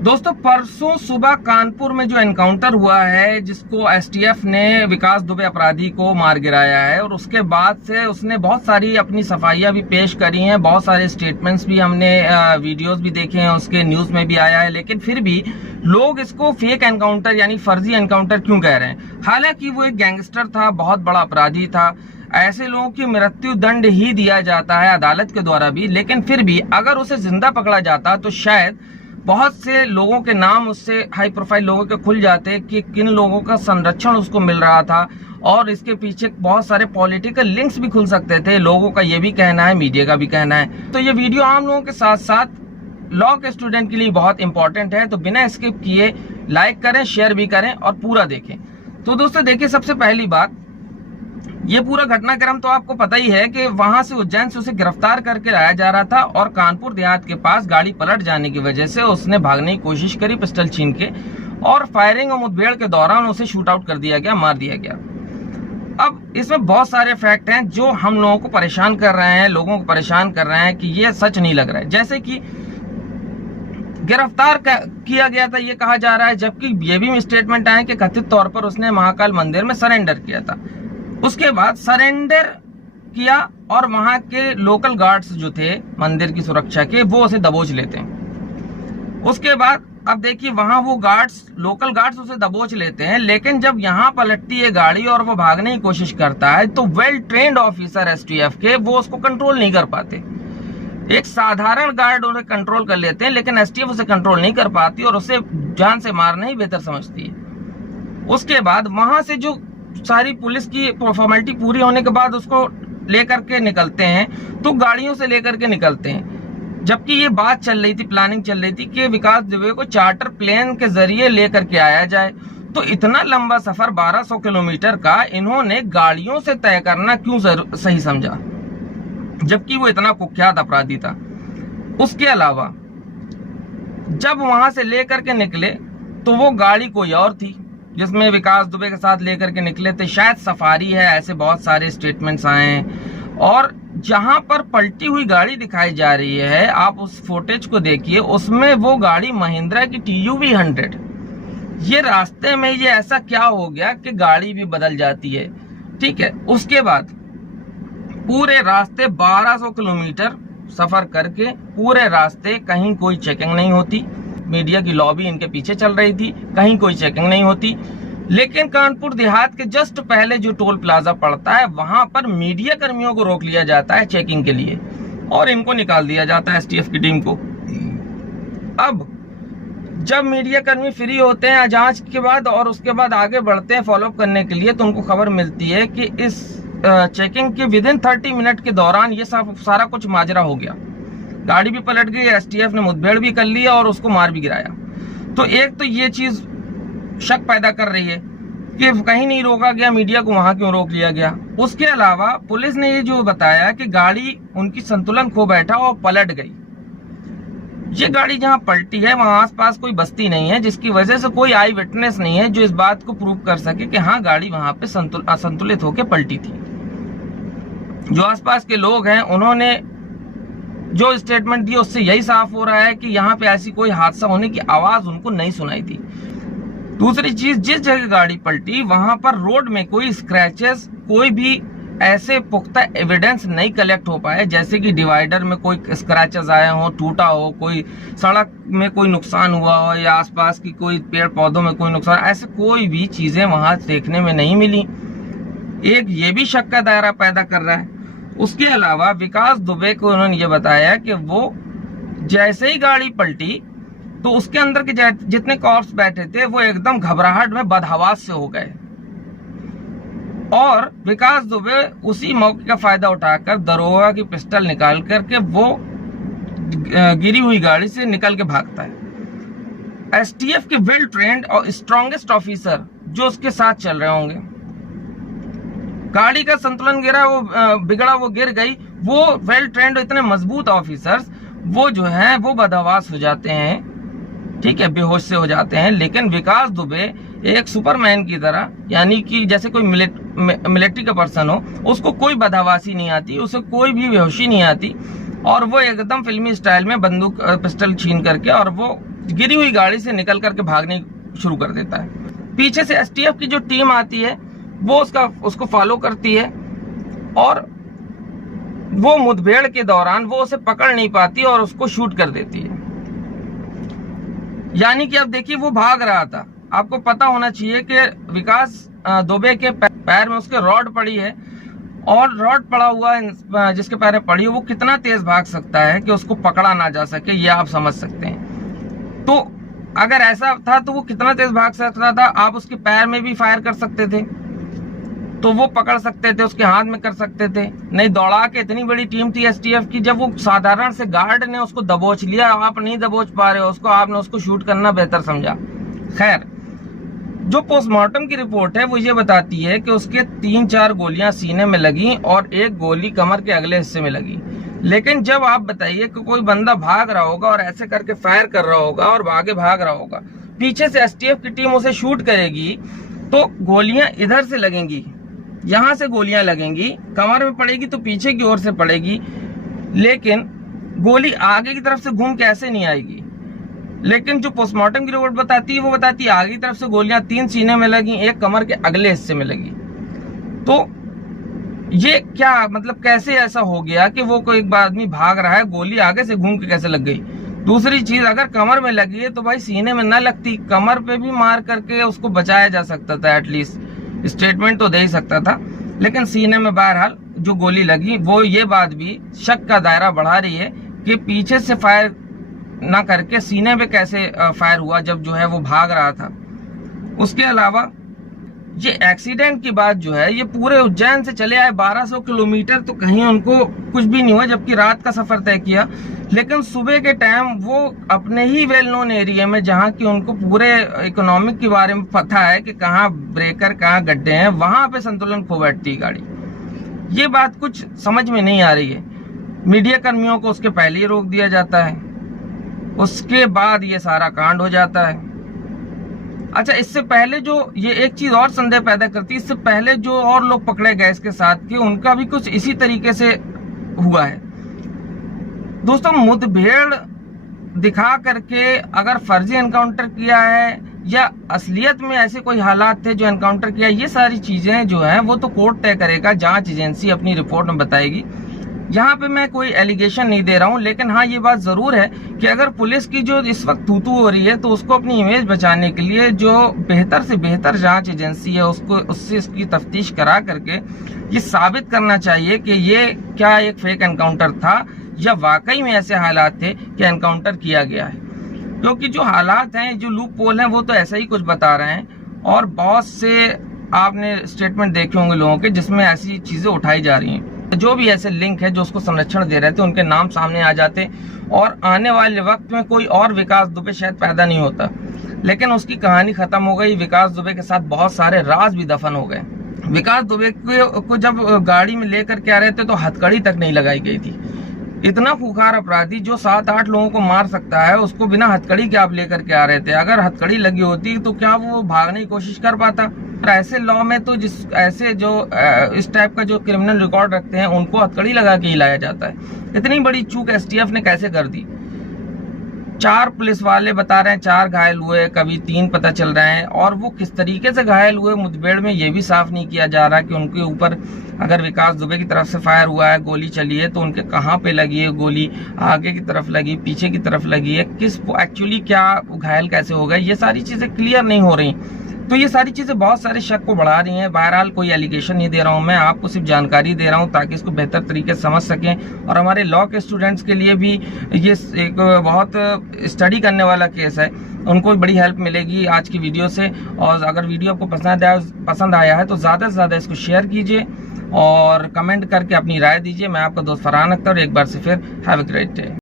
दोस्तों परसों सुबह कानपुर में जो एनकाउंटर हुआ है, जिसको एसटीएफ ने विकास दुबे अपराधी को मार गिराया है, और उसके बाद से उसने बहुत सारी अपनी सफाइयां भी पेश करी हैं, बहुत सारे स्टेटमेंट्स भी हमने वीडियोस भी देखे हैं, उसके न्यूज में भी आया है। लेकिन फिर भी लोग इसको फेक एनकाउंटर यानी फर्जी एनकाउंटर क्यों कह रहे हैं? हालांकि वो एक गैंगस्टर था, बहुत बड़ा अपराधी था, ऐसे लोगों की मृत्यु दंड ही दिया जाता है अदालत के द्वारा भी। लेकिन फिर भी अगर उसे जिंदा पकड़ा जाता तो शायद बहुत से लोगों के नाम, उससे हाई प्रोफाइल लोगों के खुल जाते कि किन लोगों का संरक्षण उसको मिल रहा था, और इसके पीछे बहुत सारे पॉलिटिकल लिंक्स भी खुल सकते थे। लोगों का ये भी कहना है, मीडिया का भी कहना है। तो ये वीडियो आम लोगों के साथ साथ लॉ के स्टूडेंट के लिए बहुत इंपॉर्टेंट है, तो बिना स्किप किए लाइक करें, शेयर भी करें और पूरा देखें। तो दोस्तों देखिए, सबसे पहली बात, ये पूरा घटनाक्रम तो आपको पता ही है कि वहां से उज्जैन से उसे गिरफ्तार करके लाया जा रहा था, और कानपुर देहात के पास गाड़ी पलट जाने की वजह से उसने भागने की कोशिश करी पिस्टल छीन के, और फायरिंग और मुठभेड़ के दौरान उसे शूट आउट कर दिया गया, मार दिया गया। अब इसमें बहुत सारे फैक्ट हैं जो हम लोगों को परेशान कर रहे हैं, लोगों को परेशान कर रहे हैं कि ये सच नहीं लग रहा है। जैसे कि गिरफ्तार किया गया था ये कहा जा रहा है, जबकि ये भी स्टेटमेंट आए कि कथित तौर पर उसने महाकाल मंदिर में सरेंडर किया था। उसके बाद सरेंडर किया और वहां के लोकल गार्ड्स जो थे मंदिर की सुरक्षा के, वो उसे दबोच लेते हैं। उसके बाद अब देखिए, वहां वो गार्ड्स, लोकल गार्ड्स उसे दबोच लेते हैं, लेकिन जब यहाँ पलटती है गाड़ी और वो भागने की कोशिश करता है तो वेल ट्रेन्ड ऑफिसर एसटीएफ के वो उसको कंट्रोल नहीं कर पाते। एक साधारण गार्ड उन्हें कंट्रोल कर लेते हैं, लेकिन एसटीएफ उसे कंट्रोल नहीं कर पाती और उसे जान से मारना ही बेहतर समझती है। उसके बाद वहां से जो सारी पुलिस की फॉर्मेलिटी पूरी होने के बाद उसको लेकर के निकलते हैं, तो गाड़ियों से लेकर के निकलते हैं। जबकि ये बात चल रही थी, प्लानिंग चल रही थी कि विकास दुबे को चार्टर प्लेन के जरिए लेकर के आया जाए। तो इतना लंबा सफर 1200 किलोमीटर का इन्होंने गाड़ियों से तय करना क्यों सही समझा, जबकि वो इतना कुख्यात अपराधी था। उसके अलावा जब वहां से लेकर के निकले तो वो गाड़ी कोई और थी जिसमें विकास दुबे के साथ लेकर के निकले थे, शायद सफारी है, ऐसे बहुत सारे स्टेटमेंट्स आए हैं। और जहां पर पलटी हुई गाड़ी दिखाई जा रही है, आप उस फुटेज को देखिए, उसमें वो गाड़ी महिंद्रा की TUV 100। ये रास्ते में ये ऐसा क्या हो गया कि गाड़ी भी बदल जाती है, ठीक है। उसके बाद पूरे रास्ते 1200 किलोमीटर सफर करके, पूरे रास्ते कहीं कोई चेकिंग नहीं होती, मीडिया की लॉबी इनके पीछे चल रही थी, कहीं कोई चेकिंग नहीं होती। लेकिन कानपुर देहात के जस्ट पहले जो टोल प्लाजा पड़ता है, वहां पर मीडिया कर्मियों को रोक लिया जाता है चेकिंग के लिए, और इनको निकाल दिया जाता है एसटीएफ की टीम को। अब जब मीडिया कर्मी फ्री होते हैं जांच के बाद और उसके बाद आगे बढ़ते हैं फॉलोअप करने के लिए, तो उनको खबर मिलती है कि इस चेकिंग के विदिन 30 मिनट के दौरान ये सारा कुछ माजरा हो गया। गाड़ी भी पलट गई, एसटीएफ ने मुठभेड़ भी कर लिया और उसको मार भी गिराया। तो एक तो ये चीज शक पैदा कर रही है कि कहीं नहीं रोका गया, मीडिया को वहां क्यों रोक लिया गया। उसके अलावा पुलिस ने ये जो बताया कि गाड़ी उनकी संतुलन खो बैठा और पलट गई। ये गाड़ी जहां पलटी है वहां आसपास कोई बस्ती नहीं है, जिसकी वजह से कोई आई विटनेस नहीं है जो इस बात को प्रूव कर सके कि हाँ गाड़ी वहां पे असंतुलित होकर पलटी थी। जो आसपास के लोग हैं उन्होंने जो स्टेटमेंट दी उससे यही साफ हो रहा है कि यहाँ पे ऐसी कोई हादसा होने की आवाज उनको नहीं सुनाई थी। दूसरी चीज, जिस जगह गाड़ी पलटी वहां पर रोड में कोई स्क्रैचेस, कोई भी ऐसे पुख्ता एविडेंस नहीं कलेक्ट हो पाए, जैसे कि डिवाइडर में कोई स्क्रैचेस आए हो, टूटा हो, कोई सड़क में कोई नुकसान हुआ हो, या आसपास की कोई पेड़ पौधों में कोई नुकसान, ऐसे कोई भी चीजें वहां देखने में नहीं मिली। एक ये भी शक का दायरा पैदा कर रहा है। उसके अलावा विकास दुबे को उन्होंने ये बताया कि वो जैसे ही गाड़ी पलटी तो उसके अंदर के जितने कॉर्प्स बैठे थे वो एकदम घबराहट में बदहवास से हो गए, और विकास दुबे उसी मौके का फायदा उठाकर दरोगा की पिस्टल निकाल करके वो गिरी हुई गाड़ी से निकल के भागता है। एसटीएफ के वेल ट्रेन्ड और स्ट्रॉन्गेस्ट ऑफिसर जो उसके साथ चल रहे होंगे, गाड़ी का संतुलन बिगड़ा, वो गिर गई, वो वेल ट्रेन्ड इतने मजबूत ऑफिसर्स वो जो है वो बदहवास हो जाते हैं, ठीक है, बेहोश से हो जाते हैं। लेकिन विकास दुबे एक सुपरमैन की तरह, यानी कि जैसे कोई मिलिट्री का पर्सन हो, उसको कोई बदहवासी नहीं आती, उसे कोई भी बेहोशी नहीं आती, और वो एकदम फिल्मी स्टाइल में बंदूक पिस्टल छीन करके और वो गिरी हुई गाड़ी से निकल करके भागने शुरू कर देता है। पीछे से एसटीएफ की जो टीम आती है वो उसको फॉलो करती है और वो मुठभेड़ के दौरान वो उसे पकड़ नहीं पाती और उसको शूट कर देती है। यानी कि अब देखिए वो भाग रहा था। आपको पता होना चाहिए कि विकास दुबे के पैर में उसके रॉड पड़ी है और रॉड पड़ा हुआ जिसके पैर में पड़ी है वो कितना तेज भाग सकता है कि उसको पकड़ा ना जा सके, ये आप समझ सकते हैं। तो अगर ऐसा था तो वो कितना तेज भाग सकता था, आप उसके पैर में भी फायर कर सकते थे तो वो पकड़ सकते थे, उसके हाथ में कर सकते थे। नहीं, दौड़ा के इतनी बड़ी टीम थी एसटीएफ की, जब वो साधारण से गार्ड ने उसको दबोच लिया, आप नहीं दबोच पा रहे हो उसको, आपने उसको शूट करना बेहतर समझा। खैर, जो पोस्टमार्टम की रिपोर्ट है वो ये बताती है कि उसके 3-4 गोलियां सीने में लगी और एक गोली कमर के अगले हिस्से में लगी। लेकिन जब आप बताइए कि कोई बंदा भाग रहा होगा और ऐसे करके फायर कर रहा होगा और आगे भाग रहा होगा, पीछे से एसटीएफ की टीम उसे शूट करेगी तो गोलियां इधर से लगेंगी, यहां से गोलियां लगेंगी, कमर में पड़ेगी तो पीछे की ओर से पड़ेगी, लेकिन गोली आगे की तरफ से घूम के ऐसे नहीं आएगी। लेकिन जो पोस्टमार्टम की रिपोर्ट बताती है वो बताती है आगे की तरफ से गोलियां 3 सीने में लगी, एक कमर के अगले हिस्से में लगी। तो ये क्या मतलब, कैसे ऐसा हो गया कि वो कोई एक आदमी भाग रहा है, गोली आगे से घूम के कैसे लग गई? दूसरी चीज, अगर कमर में लगी है तो भाई सीने में न लगती, कमर पे भी मार करके उसको बचाया जा सकता था, एटलीस्ट स्टेटमेंट तो दे ही सकता था। लेकिन सीने में बहरहाल जो गोली लगी वो ये बात भी शक का दायरा बढ़ा रही है कि पीछे से फायर ना करके सीने पे कैसे फायर हुआ जब जो है वो भाग रहा था। उसके अलावा ये एक्सीडेंट की बात जो है ये पूरे उज्जैन से चले आए 1200 किलोमीटर, तो कहीं उनको कुछ भी नहीं हुआ, जबकि रात का सफर तय किया। लेकिन सुबह के टाइम वो अपने ही वेल नोन एरिया में, जहाँ की उनको पूरे इकोनॉमिक के बारे में पता है कि कहाँ ब्रेकर कहाँ गड्ढे हैं, वहां पे संतुलन खो बैठती गाड़ी। ये बात कुछ समझ में नहीं आ रही है। मीडिया कर्मियों को उसके पहले ही रोक दिया जाता है, उसके बाद ये सारा कांड हो जाता है। अच्छा, इससे पहले जो ये एक चीज और संदेह पैदा करती है, इससे पहले जो और लोग पकड़े गए इसके साथ के, उनका भी कुछ इसी तरीके से हुआ है। दोस्तों, मुठभेड़ दिखा करके अगर फर्जी एनकाउंटर किया है या असलियत में ऐसे कोई हालात थे जो एनकाउंटर किया, ये सारी चीजें जो है वो तो कोर्ट तय करेगा, जांच एजेंसी अपनी रिपोर्ट में बताएगी। यहाँ पे मैं कोई एलिगेशन नहीं दे रहा हूँ, लेकिन हाँ ये बात जरूर है कि अगर पुलिस की जो इस वक्त तू-तू हो रही है तो उसको अपनी इमेज बचाने के लिए जो बेहतर से बेहतर जांच एजेंसी है उससे इसकी तफ्तीश करा करके ये साबित करना चाहिए कि ये क्या एक फेक एनकाउंटर था या वाकई में ऐसे हालात थे कि एनकाउंटर किया गया है। क्योंकि जो हालात हैं, जो लूप पोल हैं, वो तो ऐसा ही कुछ बता रहे हैं और बहुत से आपने स्टेटमेंट देखे होंगे लोगों के जिसमें ऐसी चीजें उठाई जा रही हैं। जो भी ऐसे लिंक है जो उसको संरक्षण दे रहे थे उनके नाम सामने आ जाते और आने वाले वक्त में कोई और विकास दुबे शायद पैदा नहीं होता, लेकिन उसकी कहानी खत्म हो गई। विकास दुबे के साथ बहुत सारे राज भी दफन हो गए। विकास दुबे को जब गाड़ी में लेकर के आ रहे थे तो हथकड़ी तक नहीं लगाई गई थी। इतना खूंखार अपराधी जो 7-8 लोगों को मार सकता है, उसको बिना हथकड़ी के आप लेकर के आ रहे थे। अगर हथकड़ी लगी होती तो क्या वो भागने की कोशिश कर पाता? ऐसे लॉ में तो ऐसे जो इस टाइप का जो क्रिमिनल रिकॉर्ड रखते हैं उनको हथकड़ी लगा के ही लाया जाता है। इतनी बड़ी चूक एसटीएफ ने कैसे कर दी? 4 पुलिस वाले बता रहे हैं 4 घायल हुए, कभी 3 पता चल रहे हैं, और वो किस तरीके से घायल हुए मुठभेड़ में ये भी साफ नहीं किया जा रहा कि उनके ऊपर अगर विकास दुबे की तरफ से फायर हुआ है, गोली चली है, तो उनके कहाँ पे लगी है गोली, आगे की तरफ लगी, पीछे की तरफ लगी है, किस एक्चुअली क्या घायल कैसे हो गए, ये सारी चीजें क्लियर नहीं हो रही। तो ये सारी चीजें बहुत सारे शक को बढ़ा रही हैं। बहरहाल कोई एलिगेशन नहीं दे रहा हूं मैं, आपको सिर्फ जानकारी दे रहा हूं ताकि इसको बेहतर तरीके से समझ सकें। और हमारे लॉ के स्टूडेंट्स के लिए भी ये एक बहुत स्टडी करने वाला केस है, उनको भी बड़ी हेल्प मिलेगी आज की वीडियो से। और अगर वीडियो आपको पसंद आया है तो ज़्यादा से ज़्यादा इसको शेयर कीजिए और कमेंट करके अपनी राय दीजिए। मैं आपका दोस्त फरहान अख्तर, एक बार से फिर हैव अ ग्रेट डे।